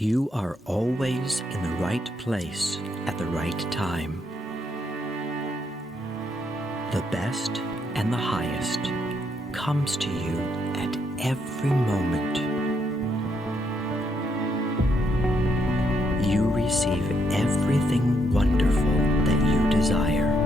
You are always in the right place at the right time. The best and the highest comes to you at every moment. You receive everything wonderful that you desire.